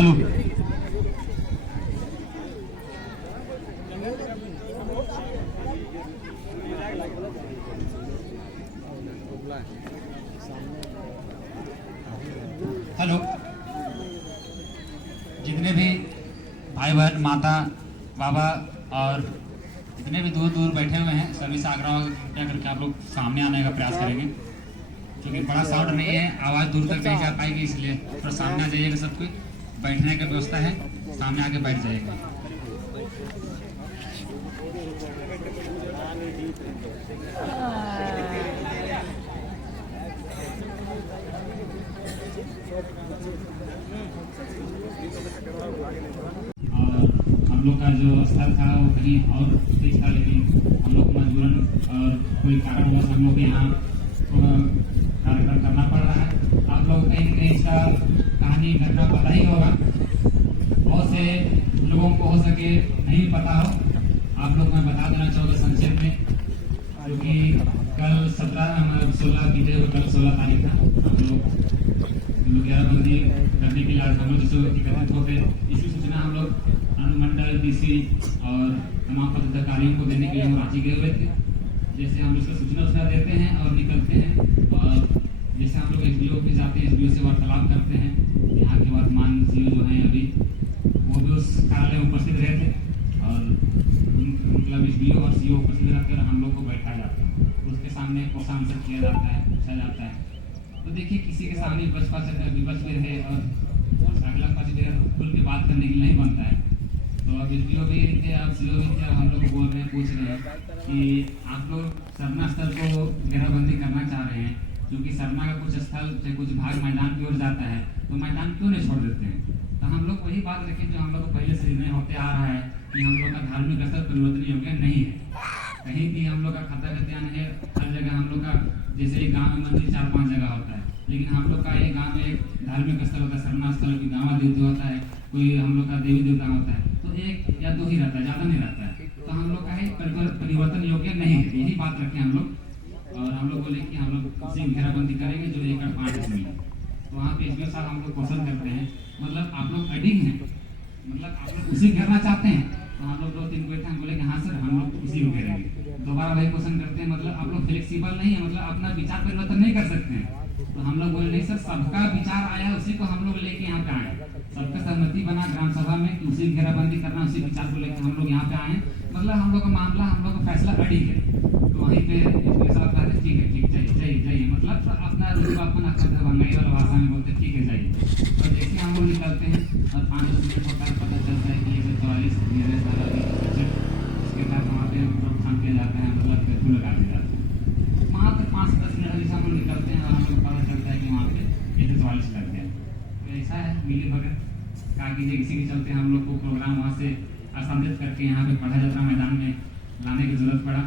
Hello hello, जितने भी भाई बहन माता बाबा और जितने भी दूर दूर बैठे हुए हैं सभी से आग्रह करके आप लोग सामने आने का प्रयास करेंगे, क्योंकि बड़ा साउंड नहीं है, आवाज़ दूर तक नहीं जा पाएगी, इसलिए थोड़ा सामने आ जाइएगा। सब कोई बैठने की व्यवस्था है, सामने आके बैठ जाइएगा। और हम लोग का जो स्थल था वो कहीं और था, लेकिन हम लोग मजबूरन और कोई कारणवश हम लोग यहाँ कार्यक्रम करना पड़ रहा है। आप लोग कहीं न कहीं इसका कहानी घटना पता ही होगा, बहुत से लोगों को हो सके नहीं पता हो। आप लोग मैं बता देना चाहूँगा संक्षेप में, क्योंकि कल 16 बीते हुए कल 16 तारीख था। हम लोग घेराबंदी करने के लिए आज हम लोग जो एकत्रित होते, इसी सूचना हम लोग अनुमंडल डीसी और तमाम पदाधिकारियों को देने के लिए हम रांची गए हुए थे। जैसे हम इसका सूचना देते हैं और निकलते हैं, और जैसे हम लोग एसडीओ ऑफिस जाते हैं, एसडीओ से वार्तालाप करते हैं। यहाँ के वर्तमान सीओ जो हैं अभी वो भी उस कार्यालय में उपस्थित रहे थे, और मतलब एसडीओ और सीओ उपस्थित रहकर हम लोग को बैठा जाता है, उसके सामने क्वेश्चन आंसर किया जाता है, पूछा जाता है। तो देखिए, किसी के सामने विपक्ष में रहे और अगला पक्ष जो है खुल के बात करने के लिए नहीं बनता है। तो अब एसडीओ भी थे, अब सीओ भी थे, हम लोग को बोल रहे हैं, पूछ रहे हैं कि आप लोग सरना स्थल को घेराबंदी करना चाह रहे हैं, क्योंकि सरना का कुछ स्थल से कुछ भाग मैदान की ओर जाता है, तो मैदान क्यों नहीं छोड़ देते हैं। तो हम लोग वही बात रखें जो हम लोग को पहले से निर्णय होते आ रहा है कि हम लोग का धार्मिक स्थल परिवर्तन योग्य नहीं है। कहीं भी हम लोग का खाता खतियान है, हर जगह हम लोग का, जैसे एक गाँव में मंदिर 4-5 जगह होता है, लेकिन हम लोग का एक गांव में एक धार्मिक स्थल होता है, सरना स्थल, की गाँव देवता होता है, कोई हम लोग का देवी देवता होता है, तो एक या दो ही रहता है, ज़्यादा नहीं रहता है। तो हम लोग का है परिवर्तन योग्य नहीं है, यही बात रखें हम लोग। और हम लोग बोले कि हम लोग उसी घेराबंदी करेंगे जो 1 और 5 में। तो वहाँ पे इसके साथ हम लोग क्वेश्चन करते हैं, मतलब आप लोग एडिंग हैं, मतलब आप लोग उसी घेरना चाहते हैं। तो हम लोग 2-3 बैठे, हम बोले कि हाँ सर, हम लोग उसी को घेरेंगे। दोबारा वही क्वेश्चन करते हैं, मतलब आप लोग फ्लेक्सिबल नहीं है, मतलब अपना विचार परिवर्तन नहीं कर सकते हैं। तो हम लोग बोले नहीं सर, सबका विचार आया उसी को हम लोग लेके यहाँ पे आए, सबका सहमति बना ग्राम सभा में कि उसी घेराबंदी करना, उसी विचार को लेकर हम लोग यहाँ पे आए। मतलब हम लोग का मामला, हम लोग का फैसला अड़ी है। तो वहीं पे इसके साथ कहते ठीक है, ठीक, जाइए, मतलब अपना रूपापन अपना बंगाली वाला भाषा में बोलते ठीक है जाइए। तो जैसे हम लोग निकलते हैं और 5-10 मिनट होता है, पता चलता है कि 144 इसके साथ वहाँ पे रोकथाम किया जाता है, मतलब कर्फ्यू लगा दिया जाता है। वहाँ पर 5-10 मिनट जैसे हम लोग निकलते हैं और हम लोग पता चलता है कि वहाँ पे 144 लग गया। तो ऐसा है मिली भगत का कीजिए, इसी के चलते हम लोग को प्रोग्राम वहाँ से असंदिग्ध करके यहाँ पे पढ़ा जाता मैदान में लाने की जरूरत पड़ा।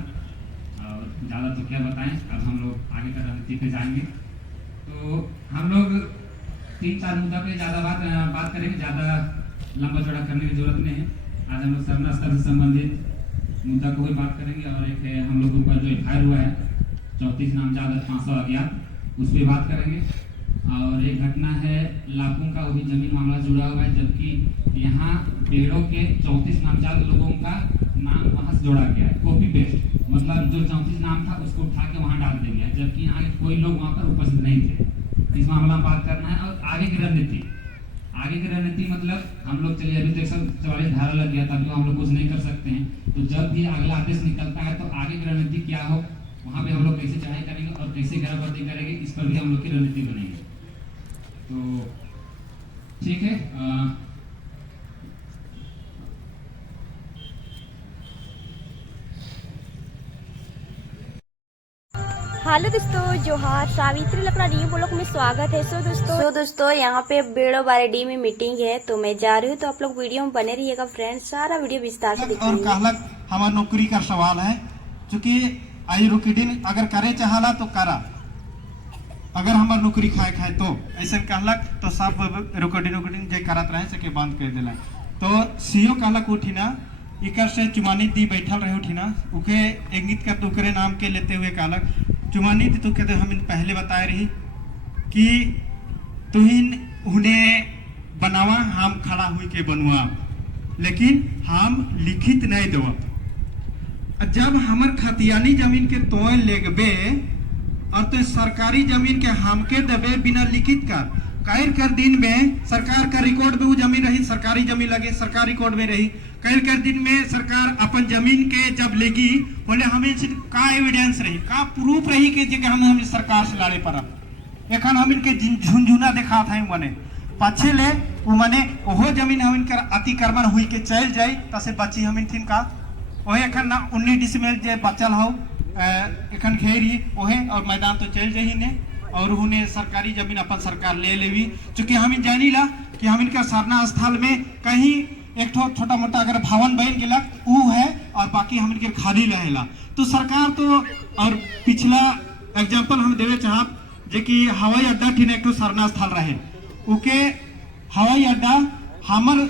और ज़्यादा तो क्या बताएं, अब हम लोग आगे का रणनीति पे जाएंगे। तो हम लोग 3-4 मुद्दा पे ज़्यादा बात करेंगे, ज़्यादा लंबा चौड़ा करने की जरूरत नहीं है। आज हम लोग सरना स्थल से संबंधित मुद्दा को भी बात करेंगे, और एक है हम लोगों का जो FIR हुआ है 34 नामजद 500 अज्ञात, उस पर बात करेंगे। और एक घटना है लाखों का, वो भी जमीन मामला जुड़ा हुआ है, जबकि यहाँ पेड़ों के 34 नामजद लोगों का नाम वहाँ से जोड़ा गया है, कॉपी पेस्ट, मतलब जो 34 नाम था उसको उठा के वहाँ डाल दिया गया, जबकि यहाँ के कोई लोग वहाँ पर उपस्थित नहीं थे। इस मामला में बात करना है। और आगे की रणनीति मतलब हम लोग चलिए, अभी तो 144 धारा लग गया था, तो हम लोग कुछ नहीं कर सकते हैं। तो जब भी अगला आदेश निकलता है तो आगे की रणनीति क्या हो, वहाँ पे हम लोग कैसे चढ़ाई करेंगे और कैसे घेराबंदी करेंगे, इस पर भी हम लोग की रणनीति बनेगी। तो ठीक है, हेलो दोस्तों, जोहार। सावित्री लकड़ा न्यू ब्लॉग में स्वागत है। सो दोस्तों यहाँ पे बेड़ो बारेडी में मीटिंग है, तो मैं जा रही हूँ, तो आप लोग वीडियो में बने रहिएगा फ्रेंड्स, सारा वीडियो विस्तार से दिखाएंगे। और कहलक हमार नौकरी का सवाल है, क्योंकि आई रुकिडिन अगर करे चाहला तो करा, अगर हमार नौकरी खाए तो ऐसे कहलक, तो सब रुकडिन जे करत रहे सके बंद कर दिला। तो सीओ कहलक उठिना, इकर से चुमानी दी बैठल रहे उठिना, उके इंगित कर तुकरे नाम के लेते हुए कहलक, चुमानी दी तो कहते हम पहले बताए रही कि तुहिन उन्हें बनावा हम खड़ा हुई के बनवा, लेकिन हम लिखित नहीं देव। जब हमर खतियानी जमीन के तोय लेगबे और तो सरकारी जमीन के हमके देबे बिना लिखित का कैर कर दिन में सरकार का रिकॉर्ड में वो जमीन रही, सरकारी जमीन लगे सरकार रिकॉर्ड में रही। कैर कर दिन में सरकार अपन जमीन के जब लेगी बोले हमें का एविडेंस रही, का प्रूफ रही कि जगह हम सरकार से लड़े पड़ब। एखन हम इनके झुंझुना देखा था मने पाछे ले वो मने ओहो जमीन हम इनकर अतिक्रमण हुई के चल जाए तसे बची हम इनथिन का ओहे एखन ना 19 डिसमिल जे बचल हो एखन घेरी ओहे और मैदान तो चल जाही ने और उन्हें सरकारी जमीन अपन सरकार ले लेवी। चूंकि हम जानी ला कि हम इनका सरना स्थल में कहीं एक छोटा मोटा अगर भवन बन गया वो है और बाकी हम इनके खाली रहेला। तो सरकार तो और पिछला एग्जाम्पल हम देवे चाहब जे कि हवाई अड्डा ठीक एक सरना स्थल रहे उके हवाई अड्डा हमर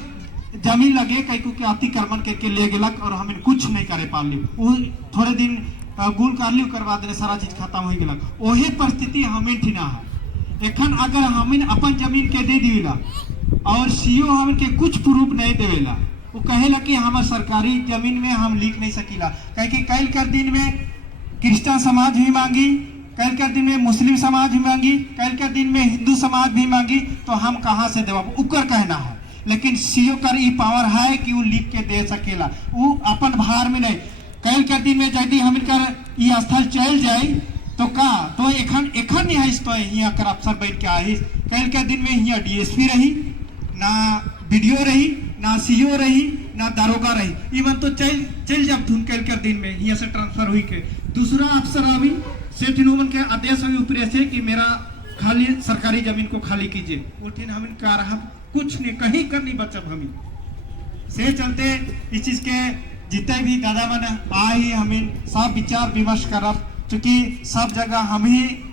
जमीन लगे कई के अतिक्रमण करके ले गलक और हमें कुछ नहीं करे पाली। वो थोड़े दिन गुल कर ली करवा दे सारा चीज खत्म हो गलक। वही परिस्थिति हमें ठिना है। एखन अगर हमें अपन जमीन के दे दिला और सीओ हमें के कुछ प्रूफ नहीं देवेला, वो कहेला कि हमार सरकारी जमीन में हम लिख नहीं सकीला। कहे कि कल कर दिन में क्रिश्चियन समाज भी मांगी, कल कर दिन में मुस्लिम समाज भी मांगी, कल कर दिन में हिंदू समाज भी मांगी, तो हम कहाँ से देवा उकर कहना है। लेकिन सीओ कर ई पावर है कि वो लिख के दे सकेला, वो अपन भार में नहीं। कल के दिन में यदि हम ये स्थल चल जाए तो का तो एखन नहीं है तो यहाँ कर अफसर बैठ के आई। कल के दिन में यहाँ डीएसपी रही ना वीडियो रही ना सीओ रही ना दारोगा रही, इवन तो चल जब धुन कल के दिन में यहाँ से ट्रांसफर हुई के दूसरा अफसर आवी सेठ नूमन के आदेश हुई ऊपर से कि मेरा खाली सरकारी जमीन को खाली कीजिए। उठिन हम इनका रहा कुछ नहीं कहीं कर नहीं बचा हमें से चलते इस चीज के जितने भी दादा मन आई हमें सब विचार विमर्श करब। चूंकि सब जगह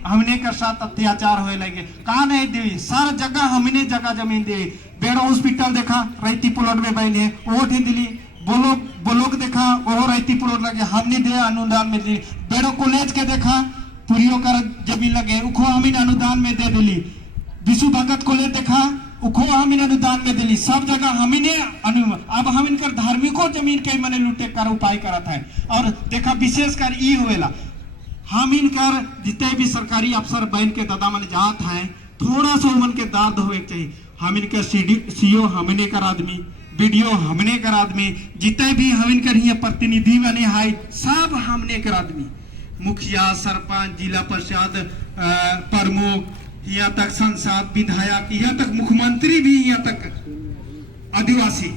हमने के साथ अत्याचार होए लगे कहा नहीं दी सारा जगह हमने जगह जमीन दी। बेड़ो हॉस्पिटल देखा रैती प्लॉट में बने वो दिली, बोलोग देखा वो रैती प्लॉट लगे हमने दे अनुदान में दी। बेड़ो कॉलेज के देखा पुरियो कर जमीन लगे उखो हमें अनुदान में दे दिली। विशु भगत कॉलेज देखा उखो हम अनुदान में दिली। सब जगह हमने अब हम इनकर धार्मिको जमीन के मने लूटे कर उपाय करत है। और देखा विशेषकर ई होवेला हम इनकर जितने भी सरकारी अफसर बन के दादा मन जात हैं थोड़ा सा उमन के दर्द होवे चाहिए। हम इनकर सीओ हमने कर आदमी, वीडियो हमने कर आदमी, जितने भी हम इनकर यहाँ प्रतिनिधि बने है सब हमने कर आदमी। मुखिया सरपंच जिला परिषद प्रमुख यहाँ तक सांसद विधायक यहाँ तक मुख्यमंत्री भी यहाँ तक आदिवासी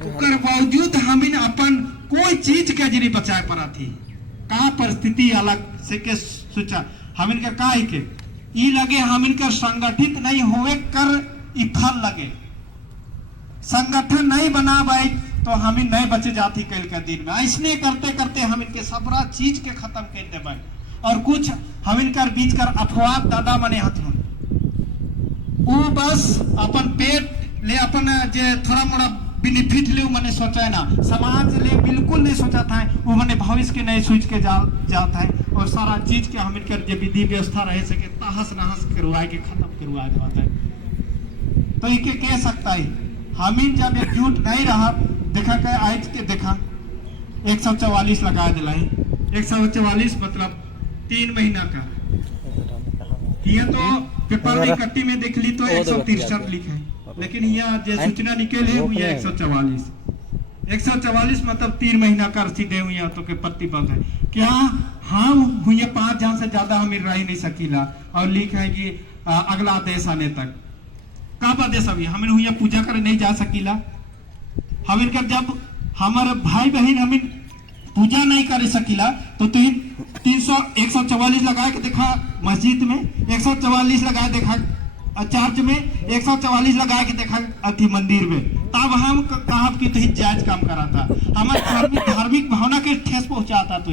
उकर बावजूद हम अपन कोई चीज के जरिए बचाए पड़ा थी। का परिस्थिति अलग से के सोचा हम इनका का ही के ई लगे हम इनका संगठित नहीं होवे कर ई फल लगे संगठन नहीं बना पाए तो हम नहीं बचे जाती कल के दिन में। इसने करते करते हम इनके सबरा चीज के खत्म कर देवे और कुछ हम इनकर बीच कर अफवाह दादा मने हथुन वो बस अपन पेट ले अपन जे थोड़ा मोड़ा बेनिफिट ले मने सोचा है ना समाज ले बिल्कुल नहीं सोचा था। वो मने भविष्य के नहीं सोच के जाता है और सारा चीज के हम इनकर जे विधि व्यवस्था रहे सके तहस नहस करवाए के खत्म करवा देता है। तो ये कह सकता है हम इन जब एकजुट नहीं रहा देखा के आज के देखा 144 लगा दिला 144 मतलब 3 महीना का। ये तो पेपर में कट्टी में देख ली तो 163 लिखा है लेकिन यहाँ जो सूचना निकले है वो 144 मतलब 3 महीना का रसीद है यहाँ तो के प्रतिबद्ध है क्या हम हुए 5 जहां से ज्यादा हम रह नहीं सकीला और लिखा है कि अगला आदेश आने तक कब आदेश अभी हमें हुए पूजा करे नहीं जा सकीला। हम इनका जब हमारे भाई बहन हम पूजा नहीं कर सकीला तो 144 लगाए के देखा मस्जिद में 144 लगाए देखा चर्च में 144 लगा के देखा अति मंदिर में तब हम कहा कि तो जायज काम करा था हमारे धार्मिक भावना के ठेस पहुंचाता तो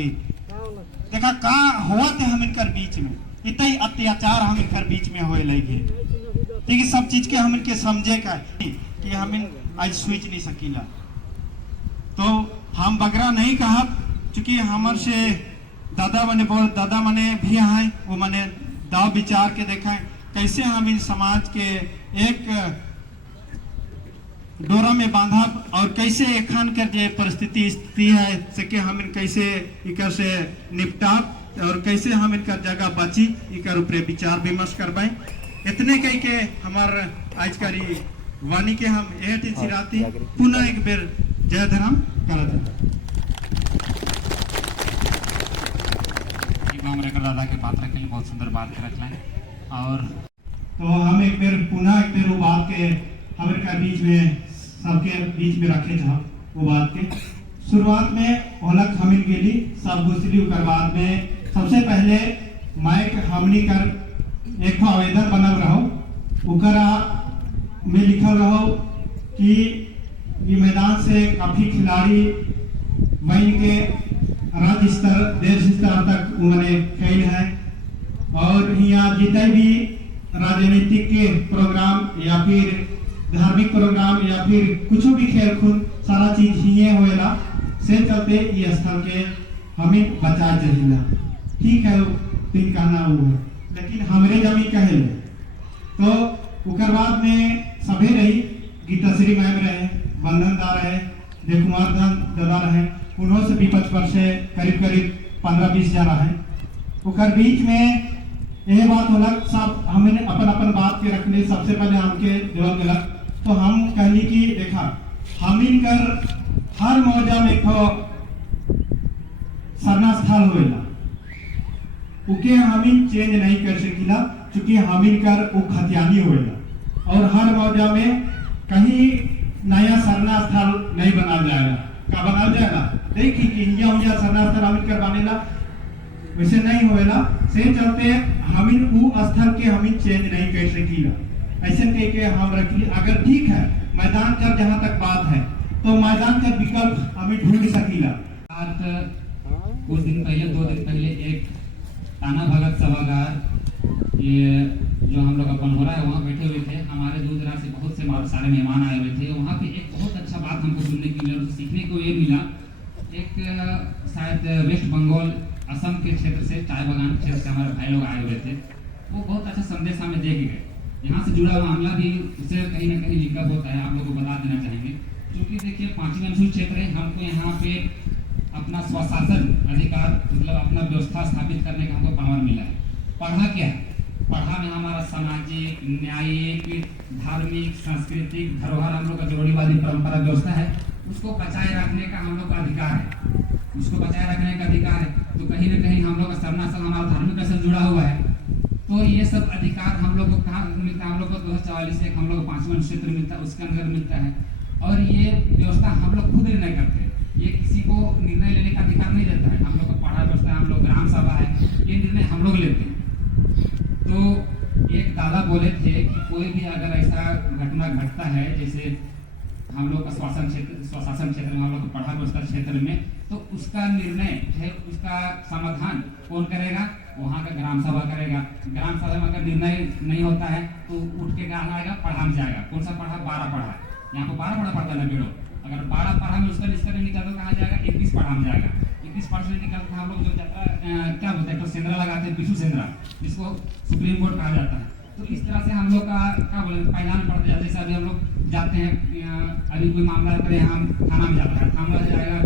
देखा का हुआ थे हम इनकर बीच में इतना अत्याचार हम इनकर बीच में होए लगे। ठीक है सब चीज के हम इनके समझे का कि हम आज सोच नहीं सकीला तो हम बगरा नहीं कहा चूंकि हमारे से दादा मने भी है वो मने दाव विचार के देखा कैसे हम इन समाज के एक डोरा में बांधब और कैसे एखन कर जे परिस्थिति स्थिति है से के हम कैसे इकर से निपटाब और कैसे हम इनकर जगह बची इकर ऊपर विचार विमर्श करबाई। इतने कह के हमार आज करी वाणी के हम यह सिराती पुनः एक बेर जय धर्म करत दादा के पात्र के लिए बहुत सुंदर बात के रखना है। और तो हम एक बेर पुनः एक बेर वो बात के हमारे का बीच में सबके बीच में रखे था। वो बात के शुरुआत में होलक हमिन गेली सब गुस्ली कर बाद में सबसे पहले माइक हमनी कर एक आवेदन बनल रहो उकरा में लिखल रहो कि ये मैदान से काफी खिलाड़ी बन के राज्य स्तर देश स्तर तक उन्होंने खेल है और यहाँ जितने भी राजनीतिक के प्रोग्राम या फिर धार्मिक प्रोग्राम या फिर कुछ भी खेल कूद सारा चीज ही होएला से चलते ये स्थल के हमें बचा चाहिए। ठीक है तीन कहना वो लेकिन हमरे जमीन कहे तो उकर बाद में सभी रही गीताश्री मैम रहे बंधनदार रहे देवकुमार दादा रहे उन्हों से भी 5 वर्ष से करीब 15-20 जना है उकर बीच में यह बात होला सब हमने अपन बात के रखने सबसे पहले हमके देवल गलत तो हम कहली कि देखा हमिन कर हर मौजा में तो सरना स्थल होएला उके हमिन चेंज नहीं कर सकीला क्योंकि हमिन कर वो खतियानी होएला और हर मौजा में कहीं नया सरना स्थल नहीं बना जाएगा का बना जाएगा देखिए कि यहाँ सरना स्थल हमिन कर बनेला वैसे नहीं होएला से चलते हमिन वो स्थल के हमिन चेंज नहीं कर सकीला ऐसे कह के हम रखी अगर ठीक है मैदान का जहाँ तक बात है तो मैदान का विकल्प हमें ढूंढ सकीला। कुछ दिन पहले 2 दिन पहले एक ताना भगत सभागार ये जो हम लोग अपन हो रहा है वहाँ बैठे हुए थे हमारे दूर दराज से बहुत से सारे मेहमान आए हुए थे। वहाँ पे एक बहुत अच्छा बात हमको सुनने की मिला सीखने को ये मिला एक शायद वेस्ट बंगाल असम के क्षेत्र से चाय बागान के क्षेत्र से हमारे भाई लोग आए हुए थे। वो बहुत अच्छा संदेश हमें दे के गए। यहाँ से जुड़ा मामला भी उससे कहीं ना कहीं लिंकअप होता है आप लोगों को बता देना चाहेंगे क्योंकि देखिए 5वीं अनुसूचित क्षेत्र है हमको यहाँ पे अपना स्वशासन अधिकार मतलब अपना व्यवस्था स्थापित करने का हमको पावर मिला है। पढ़ा क्या है पढ़ा में हमारा सामाजिक न्यायिक धार्मिक सांस्कृतिक धरोहर हम लोग का जो रूढ़िवादी परंपरा व्यवस्था है उसको बचाए रखने का हम लोग का अधिकार है उसको बचाए रखने का अधिकार है। तो कहीं ना कहीं हम लोग का सरना स्थल हमारा धार्मिक से जुड़ा हुआ है तो ये सब अधिकार हम लोग को कहाँ मिलता है हम लोग को 2044 से हम लोग को 5वां क्षेत्र मिलता है उसके अंदर मिलता है और ये व्यवस्था हम लोग खुद निर्णय करते हैं। ये किसी को निर्णय लेने का अधिकार नहीं देता है। हम लोग का पढ़ा व्यवस्था हम लोग ग्राम सभा है ये निर्णय हम लोग लेते हैं। तो एक दादा बोले थे कि कोई भी अगर ऐसा घटना घटता है जैसे हम लोग का स्वशासन क्षेत्र में हम लोग पढ़ा व्यवस्था क्षेत्र में तो उसका निर्णय है उसका समाधान कौन करेगा वहाँ का ग्राम सभा करेगा। ग्राम सभा में अगर निर्णय नहीं होता है तो उठ के कहाँ आएगा पढ़ा में जाएगा। कौन सा पढ़ा 12 पढ़ा यहाँ पर 12 पढ़ा पढ़ता है बेड़ो अगर 12 पढ़ा में उसका निष्कर्ष निकला तो कहाँ जाएगा 21 पढ़ा में जाएगा। 21% निकलता हम लोग जो क्या बोलते हैं तो सेंद्रा लगाते हैं विशु सेंद्रा जिसको सुप्रीम कोर्ट कहा जाता है। तो इस तरह से हम लोग का क्या बोले पायदान पड़ते जाते जैसे अभी हम लोग जाते हैं अभी कोई मामला करे हम थाना में जाता है थाना में जाएगा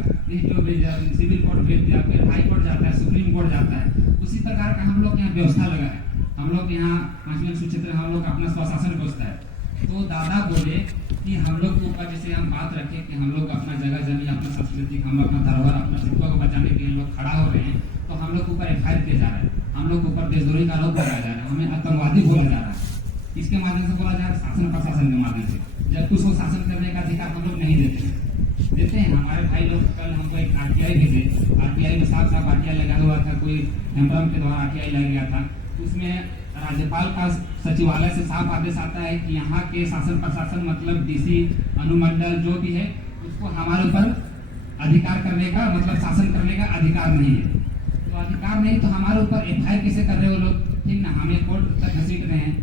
सिविल कोर्ट भेज दिया फिर हाई कोर्ट जाता है सुप्रीम कोर्ट जाता है। उसी प्रकार का हम लोग यहाँ व्यवस्था लगा है। हम लोग यहाँ 5वीं अनुसूचित क्षेत्र हम लोग अपना स्वशासन व्यवस्था है। तो दादा बोले कि हम लोग के ऊपर जैसे हम बात रखें कि हम लोग अपना जगह जमीन अपना संस्कृति हम अपना धरोहर अपना शिल्प को बचाने के लिए लोग खड़ा हो रहे हैं तो हम लोग के ऊपर FIR किया जा रहा है हम लोग के ऊपर देशद्रोही का आरोप लगाया जा रहा है हमें आतंकवादी बोला जा रहा है। इसके माध्यम से बोला जा रहा है शासन प्रशासन के माध्यम से जबकि उसको शासन करने का अधिकार हम लोग नहीं देते हैं। हमारे भाई लोग कल हमको एक RTI भेजे RTI में साफ RTI लगा हुआ था कोई हेम्ब्रम के द्वारा RTI लग गया था उसमें राज्यपाल का सचिवालय से साफ आदेश आता है कि यहाँ के शासन प्रशासन मतलब DC अनुमंडल जो भी है उसको हमारे ऊपर अधिकार करने का मतलब शासन करने का अधिकार नहीं है। तो अधिकार नहीं तो हमारे ऊपर FIR कैसे कर रहे हो लोग ठीक ना हमें कोर्ट तक घसीट रहे हैं।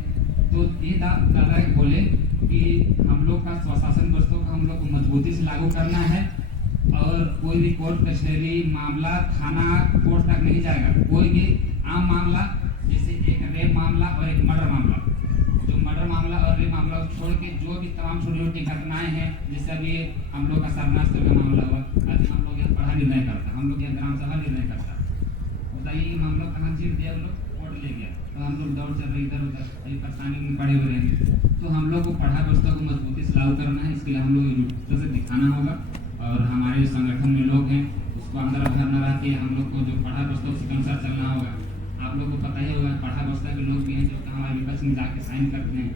तो ये दादा बोले कि हम लोग का स्वशासन व्यवस्था का हम लोग को मजबूती से लागू करना है और कोई भी कोर्ट कचहरी मामला थाना कोर्ट तक नहीं जाएगा। कोई भी आम मामला जैसे एक रेप मामला और एक मर्डर मामला जो मर्डर मामला और रेप मामला को छोड़ के जो भी तमाम छोटी छोटी घटनाएं हैं, जैसे अभी हम लोग का सरनाथ का मामला हुआ, आज हम लोग यहाँ पढ़ा निर्णय करता, हम लोग यहाँ ग्राम सभा निर्णय करता, बताइए ये मामला कहाँ जीत दिया, हम लोग कोर्ट ले गया, तो हम लोग दौड़ चल रहे इधर उधर, ये परेशानी में पड़े हुए रहेंगे। तो हम लोग को पढ़ा व्यवस्था को मजबूती से लागू करना है, इसके लिए हम लोग युक्तता से दिखाना होगा, और हमारे संगठन में लोग हैं उसको अंदर अभ्यास न रख के हम लोग को जो पढ़ा व्यवस्था उसके अनुसार चलना होगा। आप लोग को पता ही होगा पढ़ा व्यवस्था के लोग भी हैं जो हमारे विपक्ष में जाके साइन करते हैं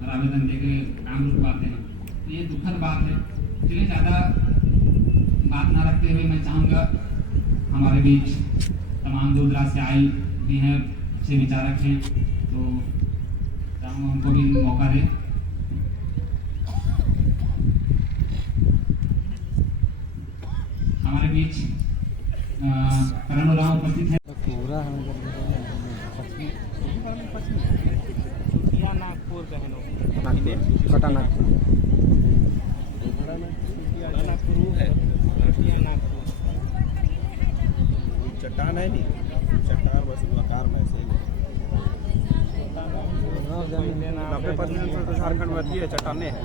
और आवेदन देके काम रुकवाते हैं, तो ये दुखद बात है। चलिए ज़्यादा बात ना रखते हुए मैं चाहूँगा हमारे बीच तमाम दूर दराज से आई भी हैं अच्छे विचारक हैं, तो चाहूँगा उनको भी मौका दें। हमारे बीच करण उरांव उपस्थित है। चट्टान है नहीं, चट्टान बस आकार में ऐसे ही 90% तो झारखंड में है चट्टाने हैं,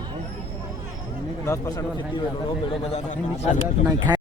10% खेती